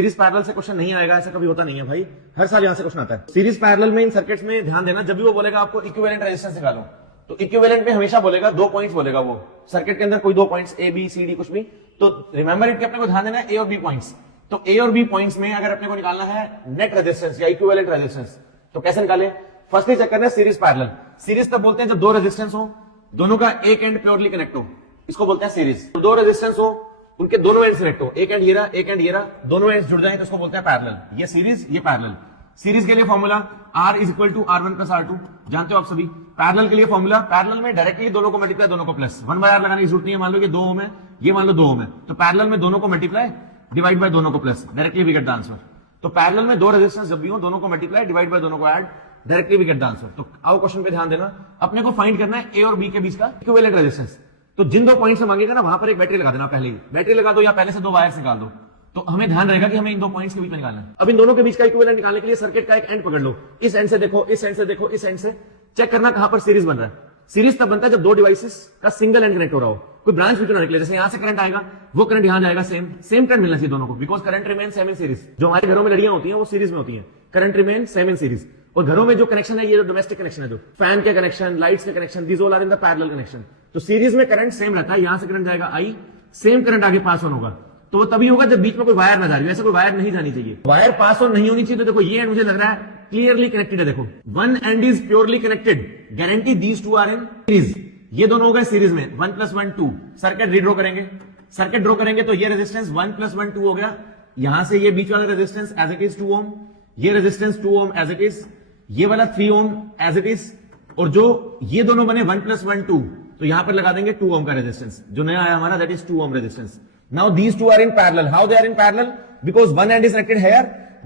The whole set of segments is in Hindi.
सीरीज पैरेलल से क्वेश्चन नहीं आएगा, ऐसा कभी होता नहीं है भाई, हर साल यहां से क्वेश्चन आता है। सीरीज पैरेलल में इन सर्किट्स में ध्यान देना, जब भी वो बोलेगा आपको इक्विवेलेंट रेजिस्टेंस निकालो, तो इक्विवेलेंट में हमेशा बोलेगा 2 पॉइंट्स बोलेगा, वो सर्किट के अंदर कोई 2 points A B C D कुछ भी, तो रिमेंबर इट कि अपने को ध्यान देना है ए और बी पॉइंट्स। तो ए और बी पॉइंट्स में अगर अपने को निकालना है नेट रेजिस्टेंस या इक्विवेलेंट रेजिस्टेंस, तो कैसे निकाले? फर्स्टली चेक करना है सीरीज पैरेलल। सीरीज तब बोलते हैं जब दो रेजिस्टेंस हो, दोनों का एक एंड प्योरली कनेक्ट हो, इसको बोलते हैं सीरीज। तो दो रेजिस्टेंस हो, उनके दोनों एंड कनेक्ट हो, एक एंड ये रहा, एक एंड ये रहा, दोनों एंड जुड़ जाए तो इसको बोलते हैं पैरेलल। ये सीरीज, ये पैरेलल। सीरीज के लिए formula R is equal to R1 plus R2, जानते हो आप सभी। पैरेलल के लिए फॉर्मूला, पैरेलल में डायरेक्टली दोनों को मल्टीप्लाई, दोनों को प्लस, 1/R लगाने की जरूरत नहीं है। मान लो ये 2 ओम है, ये मान लो 2 ओम है, तो पैरेलल में दोनों को मल्टीप्लाई डिवाइड बाय दोनों को plus, directly we get the answer. तो पैरेलल में दो रेजिस्टेंस जब भी हो, दोनों को मल्टीप्लाई डिवाइड बाय दोनों को add, directly we get the answer. तो आओ क्वेश्चन पे ध्यान देना, अपने को फाइंड करना है ए और बी के बीच का इक्विवेलेंट रेजिस्टेंस। तो जिन 2 पॉइंट से मांगेगा ना, वहां पर एक बैटरी लगा देना, पहले ही बैटरी लगा दो या पहले से 2 वायर्स निकाल दो, तो हमें ध्यान रहेगा कि हमें इन 2 पॉइंट्स के बीच में निकालना है। अब इन दोनों के बीच का इक्विवेलेंट निकालने के लिए सर्किट का एक एंड पकड़ लो, इस एंड से देखो, इस एंड से देखो, इस एंड से चेक करना कहां पर सीरीज बन रहा है। सीरीज तब बनता है जब 2 डिवाइसेस का सिंगल एंड कनेक्ट हो रहा हो, कोई ब्रांच बीच में ना निकले। जैसे यहां से करंट आएगा, वो करंट यहां जाएगा, सेम करंट मिलना चाहिए दोनों को, because current remain same in series. जो हमारे घरों में लड़ियां होती हैं वो सीरीज में होती हैं, current remain same in series. और घरों में जो कनेक्शन है, ये जो डोमेस्टिक कनेक्शन है, जो फैन के कनेक्शन, लाइट्स के connection, these all are in the parallel connection. तो सीरीज में करंट सेम रहता है, यहां से करंट जाएगा आई, सेम करंट आगे पास ऑन होगा, तो वो तभी होगा जब बीच में कोई वायर ना जा रही हो। ऐसे कोई वायर नहीं जानी चाहिए, वायर पास ऑन नहीं होनी चाहिए। तो देखो ये एंड मुझे लग रहा है क्लियरली कनेक्टेड है, देखो one end is purely connected, guarantee these two are in series. ये दोनों हो गए सीरीज में, 1 + 1 2। सर्किट रीड्रॉ करेंगे, सर्किट ड्रॉ करेंगे तो ये रेजिस्टेंस 1 + 1 2 हो गया। यहां से ये बीच वाला resistance as it is 2 ohm, ये resistance 2 ohm as it is, ये वाला 3 ओम एज इट इज, और जो ये दोनों बने 1 + 1 2, तो यहां पर लगा देंगे 2 ओम का रेजिस्टेंस, जो नया आया हमारा, that is 2 ohm resistance. Now these two are in parallel. How they are in parallel? Because one end is connected here,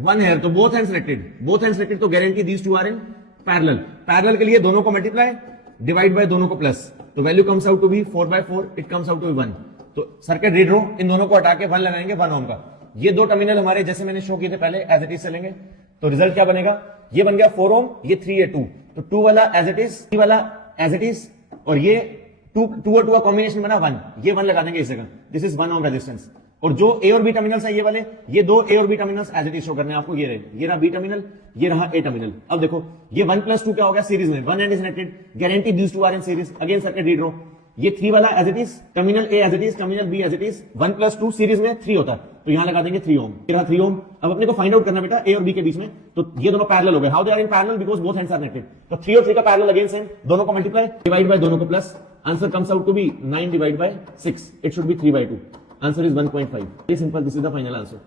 one here. तो both hands connected. Both hands connected तो guarantee these two are in parallel. Parallel के लिए दोनों को multiply, divide by दोनों को plus. तो value comes out to be 4/4. It comes out to be 1. तो circuit redraw, इन दोनों को हटा के 1 लगाएंगे, 1 ओम का। ये 2 टर्मिनल हमारे जैसे मैंने शो किए थे पहले एज इट इज चलेंगे। तो रिजल्ट क्या बनेगा? ये बन गया 4 ओम, ये 3A2। तो 2 वाला एज इट इज, 3 वाला एज इट इज, और ये 2 और 2 का कॉम्बिनेशन बना 1, ये 1 लगा देंगे इस जगह। This is 1 ohm resistance. और जो ए और बी टर्मिनल्स है ये वाले, ये 2 ए और B terminals as it is show करने हैं आपको। ये रहा बी टर्मिनल, ये रहा ए टर्मिनल। अब देखो ये 1 + 2 क्या हो गया सीरीज में, 1 end is connected, guarantee these two are in series. Again circuit redraw, ये 3 वाला as it is, terminal A as it is, terminal B as it is, 1 + 2 series में 3 होता है, तो यहां लगा देंगे 3 ओम। ये रहा 3 ओम। अब अपने को फाइंड आउट करना बेटा ए और बी के बीच में, तो ये दोनों पैरेलल हो गए। How they are in parallel? Because both hands are connected. तो 3 और 3 का पैरेलल अगेन सेम, दोनों को मल्टीप्लाई डिवाइड बाय दोनों को plus, answer comes out to be 9 / 6. It should be 3/2. Answer is 1.5. Very simple. This is the final answer.